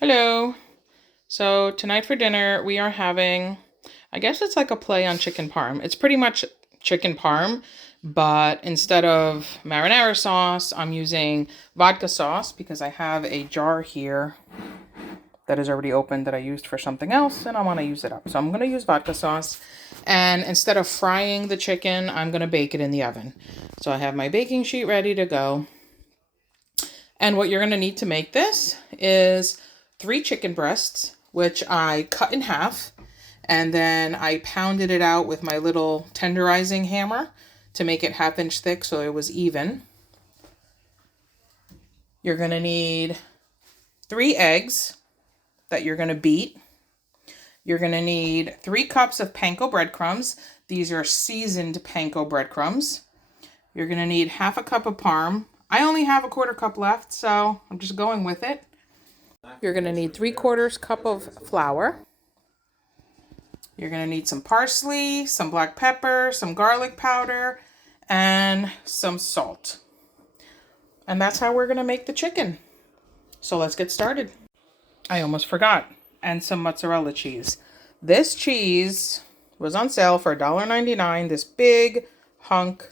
Hello. So tonight for dinner we are having, I guess it's like a play on chicken parm. It's pretty much chicken parm, but instead of marinara sauce, I'm using vodka sauce because I have a jar here that is already open that I used for something else and I want to use it up. So I'm going to use vodka sauce, and instead of frying the chicken, I'm going to bake it in the oven. So I have my baking sheet ready to go. And what you're going to need to make this is 3 chicken breasts, which I cut in half, and then I pounded it out with my little tenderizing hammer to make it 1/2 inch thick so it was even. You're going to need 3 eggs that you're going to beat. You're going to need 3 cups of panko breadcrumbs. These are seasoned panko breadcrumbs. You're going to need 1/2 cup of parm. I only have 1/4 cup left, so I'm just going with it. You're going to need 3/4 cup of flour. You're going to need some parsley, some black pepper, some garlic powder, and some salt. And that's how we're going to make the chicken. So let's get started. I almost forgot. And some mozzarella cheese. This cheese was on sale for $1.99. This big hunk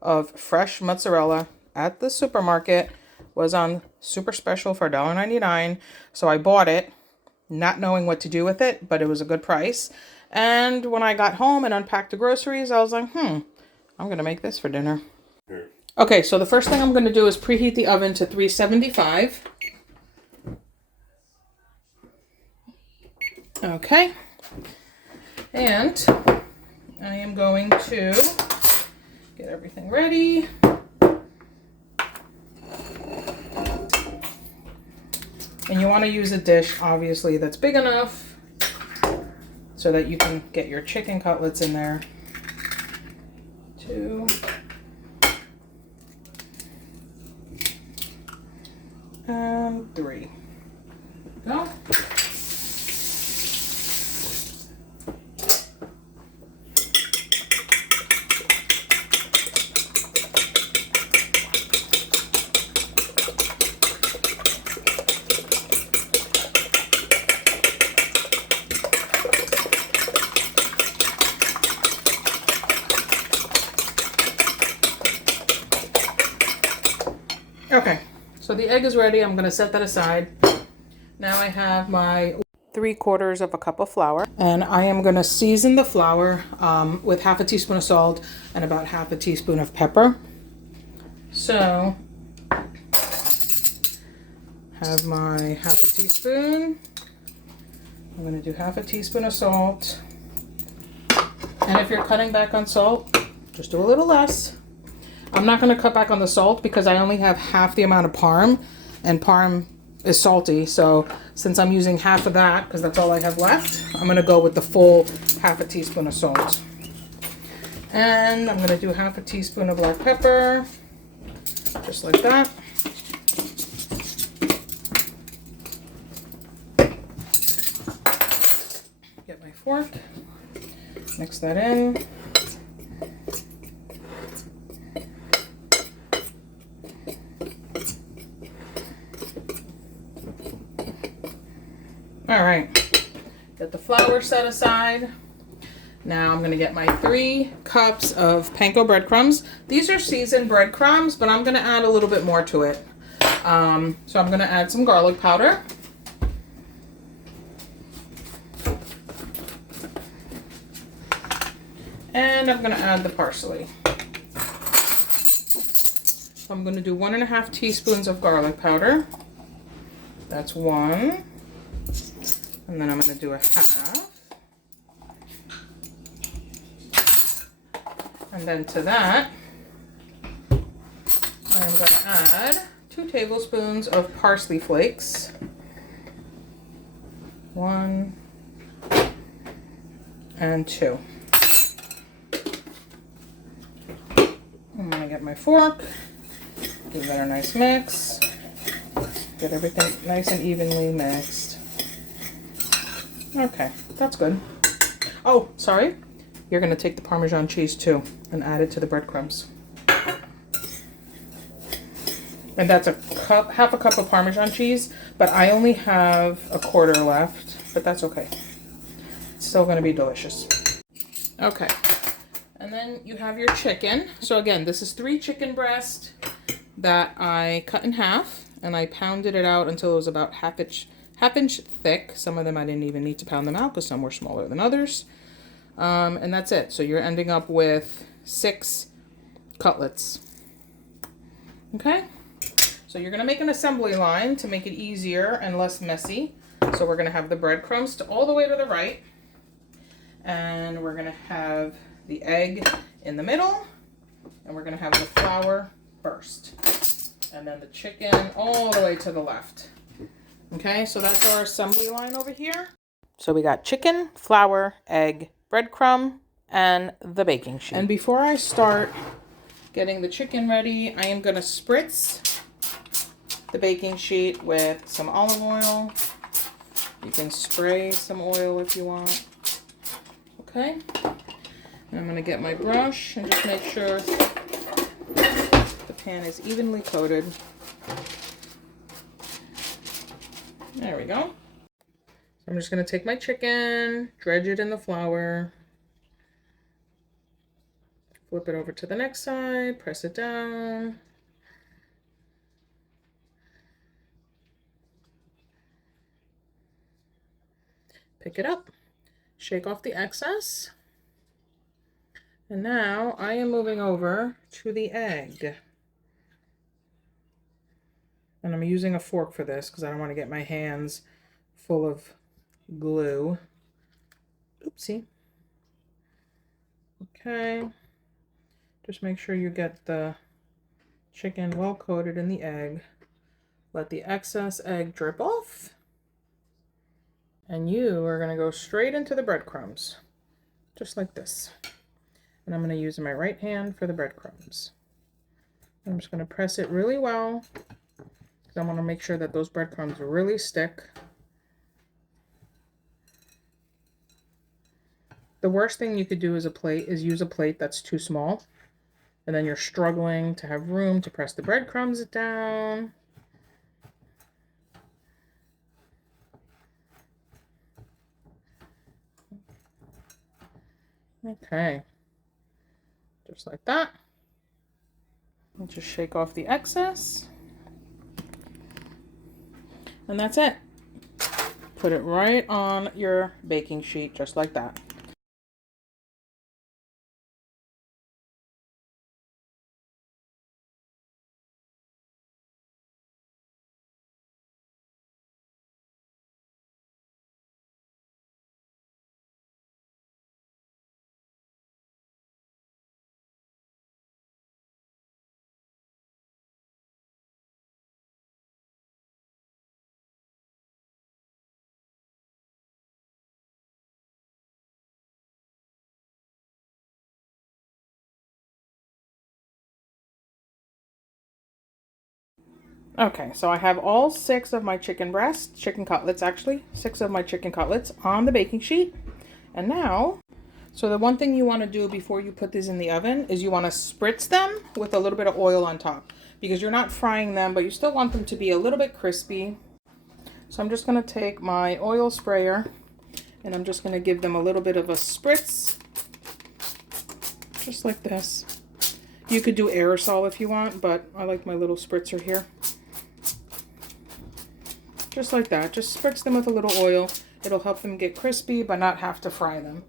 of fresh mozzarella at the supermarket was on super special for $1.99. So I bought it, not knowing what to do with it, but it was a good price. And when I got home and unpacked the groceries, I was like, I'm going to make this for dinner. Okay, so the first thing I'm going to do is preheat the oven to 375. Okay. And I am going to get everything ready. And you want to use a dish, obviously, that's big enough so that you can get your chicken cutlets in there. 2. And 3. Go. Okay, so the egg is ready. I'm going to set that aside. Now I have my 3/4 cup of flour, and I am going to season the flour with 1/2 teaspoon of salt and about 1/2 teaspoon of pepper. So have my 1/2 teaspoon. I'm going to do 1/2 teaspoon of salt. And if you're cutting back on salt, just do a little less. I'm not going to cut back on the salt because I only have half the amount of parm, and parm is salty. So since I'm using half of that, because that's all I have left, I'm going to go with the full 1/2 teaspoon of salt. And I'm going to do 1/2 teaspoon of black pepper, just like that. Get my fork, mix that in. All right, get the flour set aside. Now I'm gonna get my 3 cups of panko breadcrumbs. These are seasoned breadcrumbs, but I'm gonna add a little bit more to it. So I'm gonna add some garlic powder. And I'm gonna add the parsley. So I'm gonna do 1.5 teaspoons of garlic powder. That's 1. And then I'm going to do 1/2. And then to that, I'm going to add 2 tablespoons of parsley flakes. 1 and 2. I'm going to get my fork, give that a nice mix, get everything nice and evenly mixed. Okay, that's good. Oh, sorry. You're going to take the Parmesan cheese too and add it to the breadcrumbs. And that's half a cup of Parmesan cheese, but I only have a quarter left, but that's okay. It's still gonna be delicious. Okay, and then you have your chicken. So again, this is 3 chicken breasts that I cut in half, and I pounded it out until it was about half inch thick. Some of them I didn't even need to pound them out because some were smaller than others. And that's it. So you're ending up with 6 cutlets. Okay? So you're gonna make an assembly line to make it easier and less messy. So we're gonna have the breadcrumbs all the way to the right. And we're gonna have the egg in the middle. And we're gonna have the flour first. And then the chicken all the way to the left. Okay, so that's our assembly line over here. So we got chicken, flour, egg, breadcrumb, and the baking sheet. And before I start getting the chicken ready, I am gonna spritz the baking sheet with some olive oil. You can spray some oil if you want. Okay. And I'm gonna get my brush and just make sure the pan is evenly coated. There we go. So I'm just gonna take my chicken, dredge it in the flour, flip it over to the next side, press it down. Pick it up, shake off the excess. And now I am moving over to the egg. And I'm using a fork for this because I don't want to get my hands full of glue. Oopsie. Okay. Just make sure you get the chicken well coated in the egg. Let the excess egg drip off. And you are going to go straight into the breadcrumbs, just like this. And I'm going to use my right hand for the breadcrumbs. I'm just going to press it really well, because I want to make sure that those breadcrumbs really stick. The worst thing you could do is use a plate that's too small, and then you're struggling to have room to press the breadcrumbs down. Okay, just like that. And just shake off the excess. And that's it. Put it right on your baking sheet, just like that. Okay, so I have all 6 of my chicken cutlets actually, 6 of my chicken cutlets on the baking sheet. And now, so the one thing you want to do before you put these in the oven is you want to spritz them with a little bit of oil on top, because you're not frying them, but you still want them to be a little bit crispy. So I'm just going to take my oil sprayer and I'm just going to give them a little bit of a spritz, just like this. You could do aerosol if you want, but I like my little spritzer here. Just like that. Just spritz them with a little oil. It'll help them get crispy, but not have to fry them.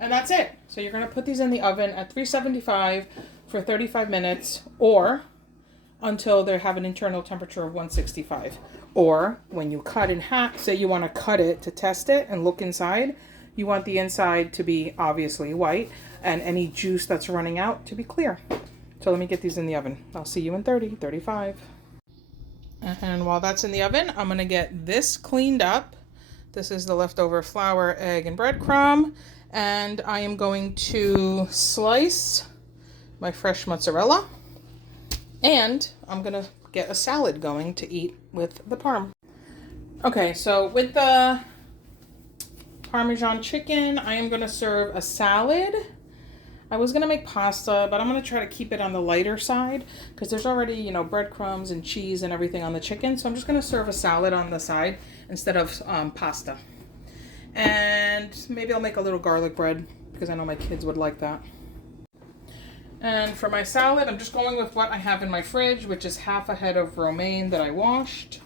And that's it. So you're going to put these in the oven at 375 for 35 minutes, or until they have an internal temperature of 165. Or when you cut in half, say you want to cut it to test it and look inside, you want the inside to be obviously white and any juice that's running out to be clear. So let me get these in the oven. I'll see you in 35. And while that's in the oven, I'm going to get this cleaned up. This is the leftover flour, egg, and breadcrumb. And I am going to slice my fresh mozzarella. And I'm going to get a salad going to eat with the parm. Okay, so with the Parmesan chicken, I am going to serve a salad. I was going to make pasta, but I'm going to try to keep it on the lighter side because there's already, you know, breadcrumbs and cheese and everything on the chicken. So I'm just going to serve a salad on the side instead of pasta. And maybe I'll make a little garlic bread because I know my kids would like that. And for my salad, I'm just going with what I have in my fridge, which is half a head of romaine that I washed.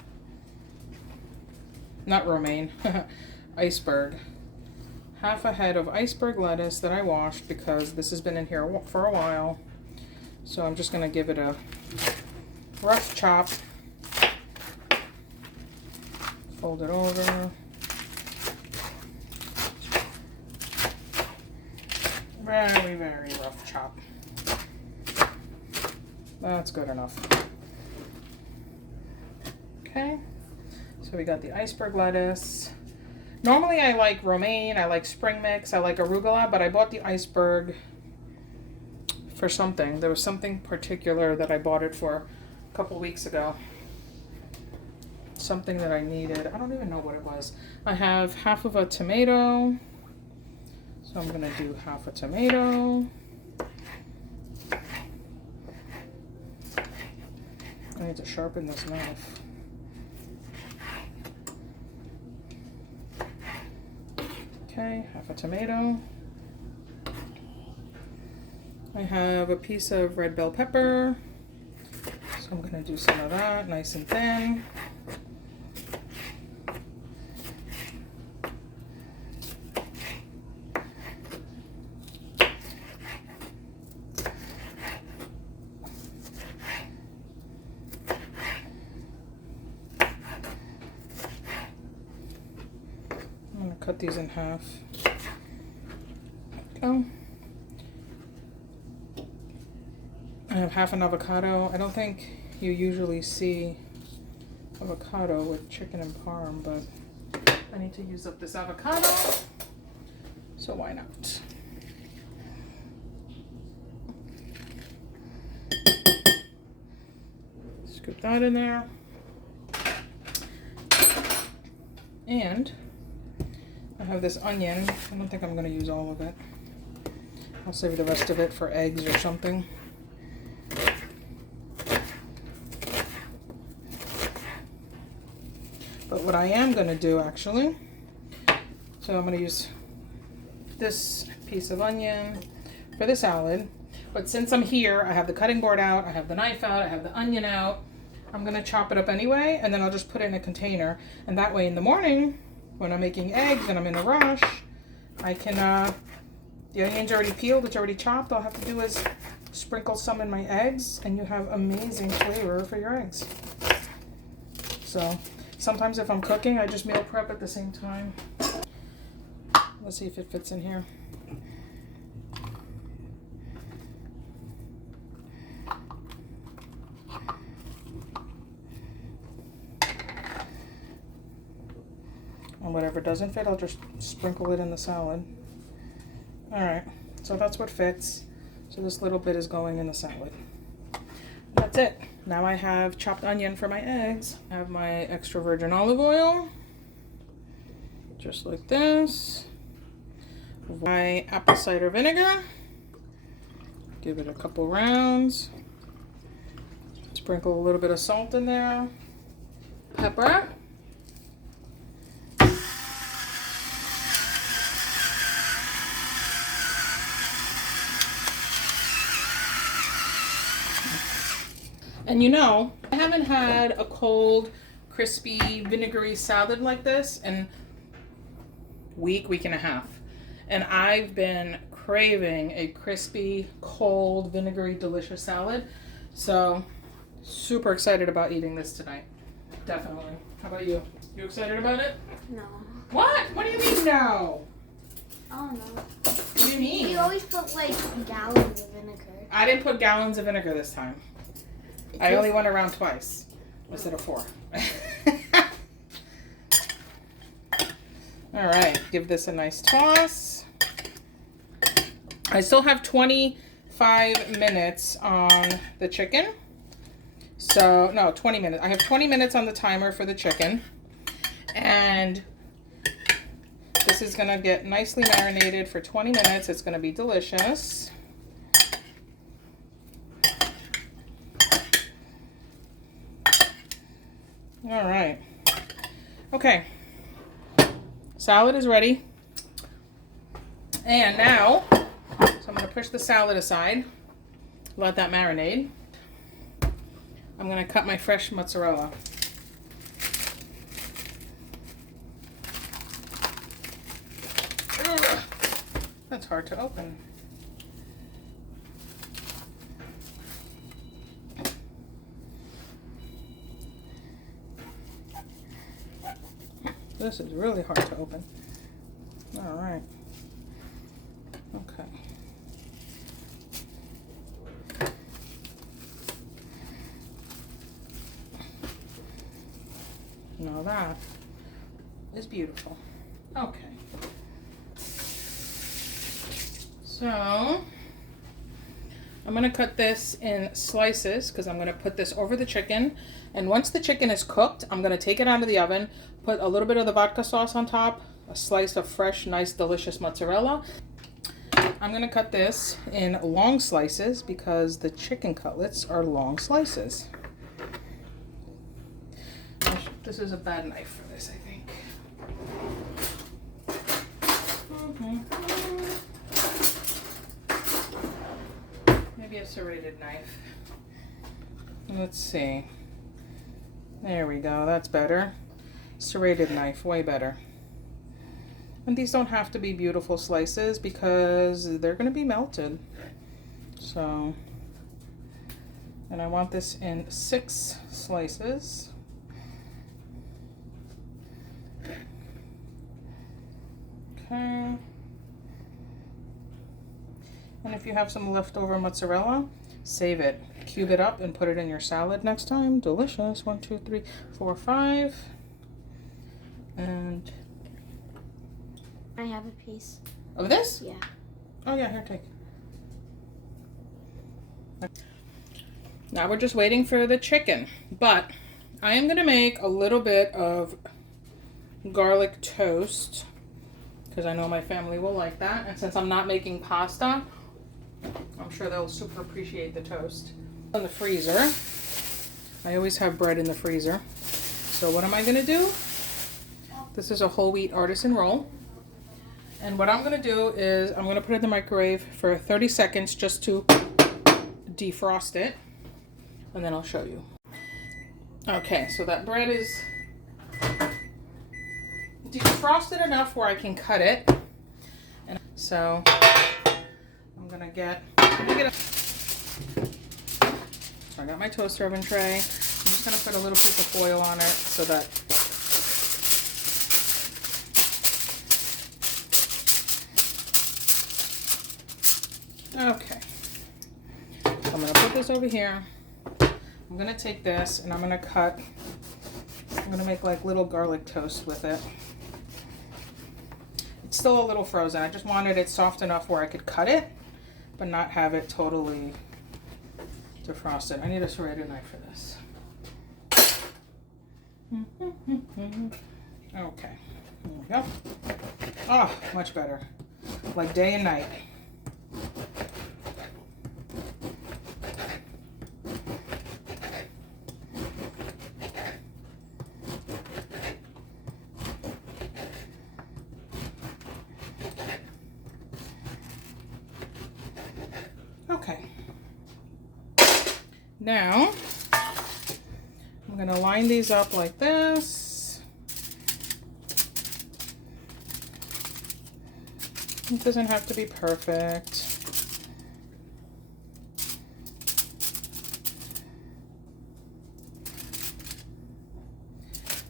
Not romaine, iceberg. Half a head of iceberg lettuce that I washed because this has been in here for a while. So I'm just going to give it a rough chop. Fold it over. Very, very rough chop. That's good enough. Okay, so we got the iceberg lettuce. Normally I like romaine, I like spring mix, I like arugula, but I bought the iceberg for something. There was something particular that I bought it for a couple weeks ago. Something that I needed. I don't even know what it was. I have half of a tomato. So I'm gonna do half a tomato. I need to sharpen this knife. Okay, half a tomato. I have a piece of red bell pepper. So I'm gonna do some of that, nice and thin. Cut these in half. Oh, I have half an avocado. I don't think you usually see avocado with chicken and parm, but I need to use up this avocado, so why not? Scoop that in there. And I have this onion. I don't think I'm going to use all of it. I'll save the rest of it for eggs or something. But what I am going to do actually, so I'm going to use this piece of onion for the salad. But since I'm here, I have the cutting board out, I have the knife out, I have the onion out. I'm going to chop it up anyway, and then I'll just put it in a container. And that way in the morning, when I'm making eggs and I'm in a rush, I can, the onion's already peeled, it's already chopped. All I have to do is sprinkle some in my eggs and you have amazing flavor for your eggs. So sometimes if I'm cooking, I just meal prep at the same time. Let's see if it fits in here. And whatever doesn't fit, I'll just sprinkle it in the salad. Alright, so that's what fits. So this little bit is going in the salad. That's it. Now I have chopped onion for my eggs. I have my extra virgin olive oil. Just like this. My apple cider vinegar. Give it a couple rounds. Sprinkle a little bit of salt in there. Pepper. And you know, I haven't had a cold, crispy, vinegary salad like this in a week and a half. And I've been craving a crispy, cold, vinegary, delicious salad. So, super excited about eating this tonight. Definitely. How about you? You excited about it? No. What? What do you mean no? Oh no. What do you mean? You always put like gallons of vinegar. I didn't put gallons of vinegar this time. I only went around twice instead of 4. All right, give this a nice toss. I still have 25 minutes on the chicken. So, no, 20 minutes. I have 20 minutes on the timer for the chicken. And this is going to get nicely marinated for 20 minutes. It's going to be delicious. Okay, salad is ready. And now, so I'm going to push the salad aside, let that marinate. I'm going to cut my fresh mozzarella. Ugh, that's hard to open. This is really hard to open. All right. Okay. Now that is beautiful. Okay. So I'm going to cut this in slices because I'm going to put this over the chicken. And once the chicken is cooked, I'm going to take it out of the oven, put a little bit of the vodka sauce on top, a slice of fresh, nice, delicious mozzarella. I'm going to cut this in long slices because the chicken cutlets are long slices. This is a bad knife for this, I think. Maybe a serrated knife. Let's see. There we go. That's better. Serrated knife, way better. And these don't have to be beautiful slices because they're going to be melted. So, and I want this in 6 slices. Okay. And if you have some leftover mozzarella, save it. Cube it up and put it in your salad next time. Delicious. 1, 2, 3, 4, 5. And I have a piece. of this? Yeah. Oh yeah, here, take. Now we're just waiting for the chicken, but I am going to make a little bit of garlic toast because I know my family will like that. And since I'm not making pasta, I'm sure they'll super appreciate the toast. In the freezer, I always have bread in the freezer. So what am I going to do? This is a whole wheat artisan roll. And what I'm going to do is I'm going to put it in the microwave for 30 seconds just to defrost it. And then I'll show you. Okay, so that bread is defrosted enough where I can cut it. And so I'm going to get so I got my toaster oven tray. I'm just going to put a little piece of foil on it so that okay. I'm going to put this over here. I'm going to take this and I'm going to make like little garlic toast with it. It's still a little frozen. I just wanted it soft enough where I could cut it, but not have it totally defrosted. I need a serrated knife for this. Okay, there we go. Oh, much better. Like day and night. Okay. Now, I'm going to line these up like this. It doesn't have to be perfect.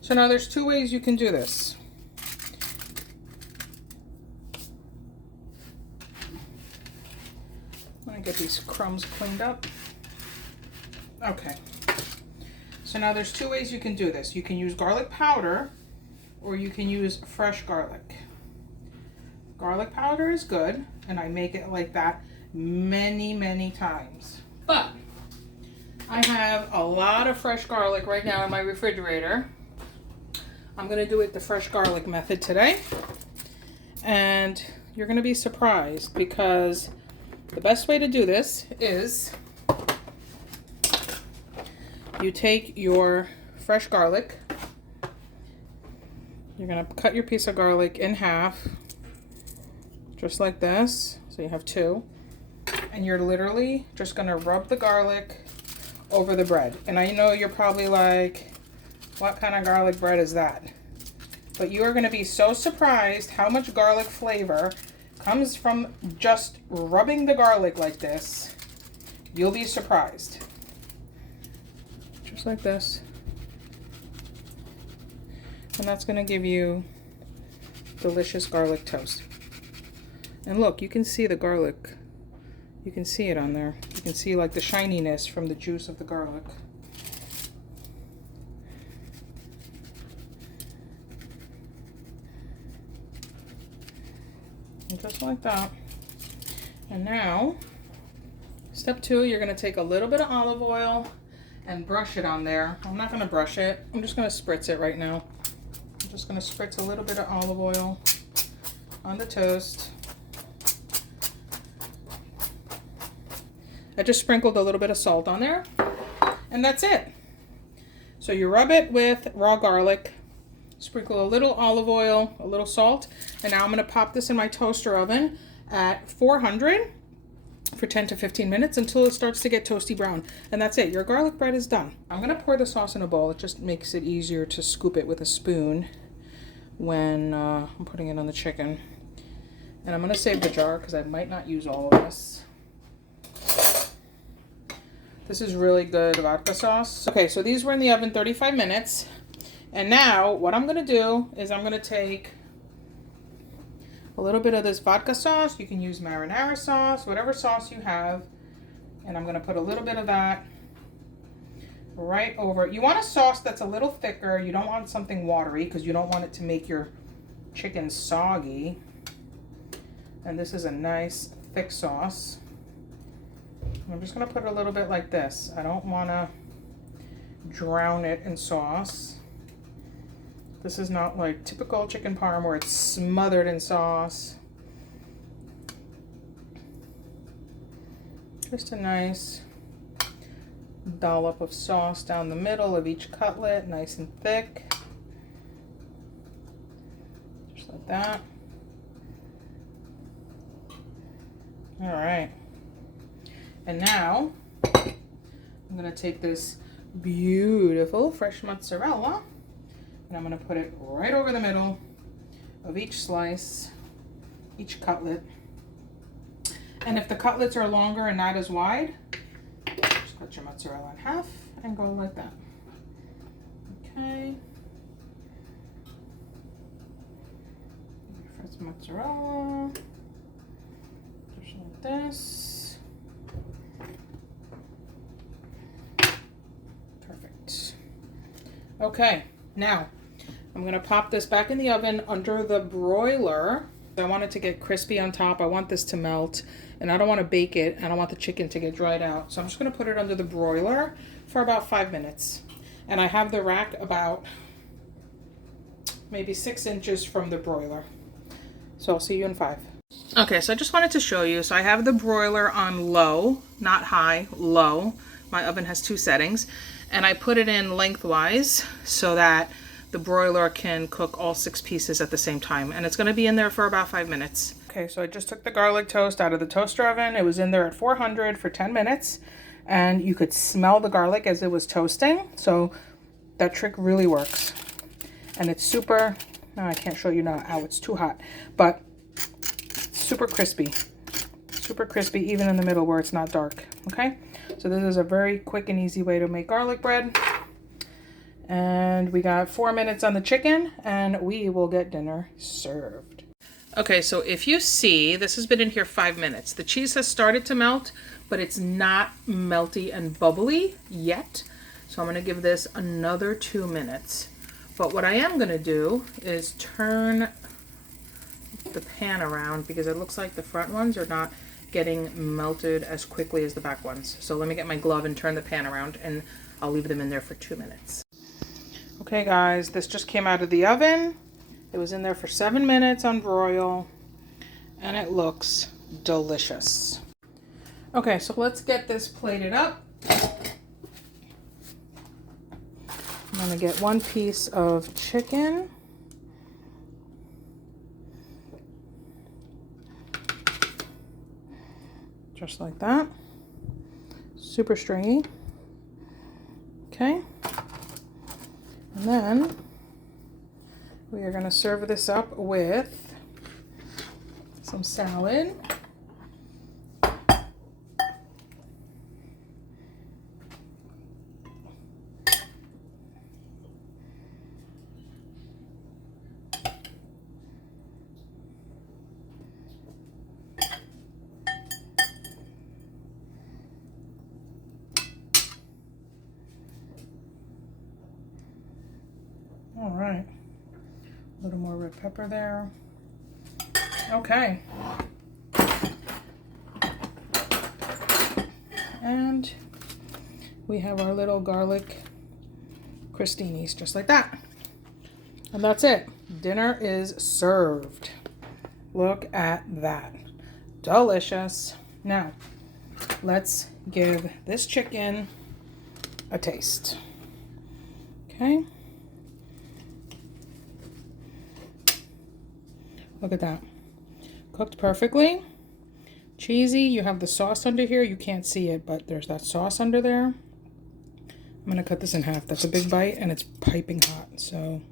So now there's 2 ways you can do this. Let me get these crumbs cleaned up. Okay. So now there's 2 ways you can do this. You can use garlic powder or you can use fresh garlic. Garlic powder is good, and I make it like that many times. But I have a lot of fresh garlic right now in my refrigerator. I'm going to do it the fresh garlic method today. And you're going to be surprised because the best way to do this is you take your fresh garlic You're gonna cut your piece of garlic in half, just like this. So you have two. And you're literally just gonna rub the garlic over the bread. And I know you're probably like, what kind of garlic bread is that? But you are gonna be so surprised how much garlic flavor comes from just rubbing the garlic like this. You'll be surprised. Just like this. And that's gonna give you delicious garlic toast. And look, you can see the garlic. You can see it on there. You can see like the shininess from the juice of the garlic. And just like that. And now, step 2, you're gonna take a little bit of olive oil and brush it on there. I'm not gonna brush it. I'm just gonna spritz it right now. I'm just gonna spritz a little bit of olive oil on the toast. I just sprinkled a little bit of salt on there, and that's it. So you rub it with raw garlic, sprinkle a little olive oil, a little salt, and now I'm gonna pop this in my toaster oven at 400 for 10 to 15 minutes until it starts to get toasty brown. And that's it, your garlic bread is done. I'm gonna pour the sauce in a bowl. It just makes it easier to scoop it with a spoon when I'm putting it on the chicken. And I'm gonna save the jar because I might not use all of this. This is really good vodka sauce. Okay, so these were in the oven 35 minutes. And now what I'm gonna do is I'm gonna take a little bit of this vodka sauce. You can use marinara sauce, whatever sauce you have. And I'm gonna put a little bit of that right over. You want a sauce that's a little thicker. You don't want something watery because you don't want it to make your chicken soggy. And this is a nice thick sauce. I'm just gonna put a little bit like this. I don't wanna drown it in sauce. This is not like typical chicken parm where it's smothered in sauce. Just a nice dollop of sauce down the middle of each cutlet, nice and thick. Just like that. All right. And now I'm gonna take this beautiful fresh mozzarella and I'm gonna put it right over the middle of each slice, each cutlet. And if the cutlets are longer and not as wide, just cut your mozzarella in half and go like that. Okay. Fresh mozzarella, just like this. Okay, now I'm gonna pop this back in the oven under the broiler. I want it to get crispy on top. I want this to melt and I don't want to bake it. I don't want the chicken to get dried out. So I'm just gonna put it under the broiler for about 5 minutes. And I have the rack about maybe 6 inches from the broiler. So I'll see you in 5. Okay, so I just wanted to show you. So I have the broiler on low, not high, low. My oven has 2 settings. And I put it in lengthwise so that the broiler can cook all 6 pieces at the same time. And it's gonna be in there for about 5 minutes. Okay, so I just took the garlic toast out of the toaster oven. It was in there at 400 for 10 minutes. And you could smell the garlic as it was toasting. So that trick really works. And it's super, no, I can't show you now. Ow, it's too hot. But super crispy. Super crispy even in the middle where it's not dark, okay? So this is a very quick and easy way to make garlic bread. And we got 4 minutes on the chicken and we will get dinner served. Okay, so if you see, this has been in here 5 minutes. The cheese has started to melt, but it's not melty and bubbly yet. So I'm gonna give this another 2 minutes. But what I am gonna do is turn the pan around because it looks like the front ones are not getting melted as quickly as the back ones. So let me get my glove and turn the pan around and I'll leave them in there for 2 minutes. Okay guys, this just came out of the oven. It was in there for 7 minutes on broil and it looks delicious. Okay, so let's get this plated up. I'm gonna get 1 piece of chicken Just like that. Super stringy. Okay. And then we are going to serve this up with some salad. All right, a little more red pepper there. Okay. And we have our little garlic crostinis, just like that. And that's it. Dinner is served. Look at that. Delicious. Now, let's give this chicken a taste. Okay. Look at that. Cooked perfectly. Cheesy. You have the sauce under here. You can't see it, but there's that sauce under there. I'm going to cut this in half. That's a big bite, and it's piping hot. So,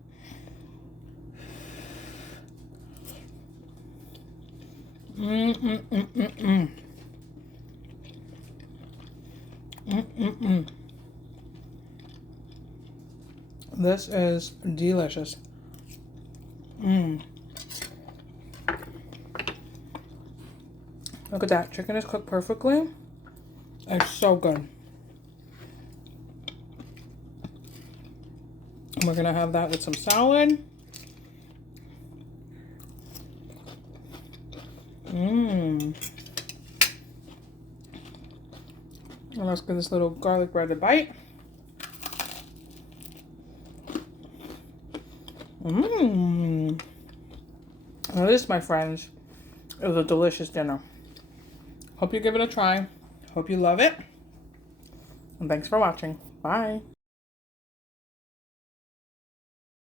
This is delicious. Look at that. Chicken is cooked perfectly. It's so good. And we're going to have that with some salad. And let's give this little garlic bread a bite. Now this, my friends, is a delicious dinner. Hope you give it a try. Hope you love it. And thanks for watching. Bye.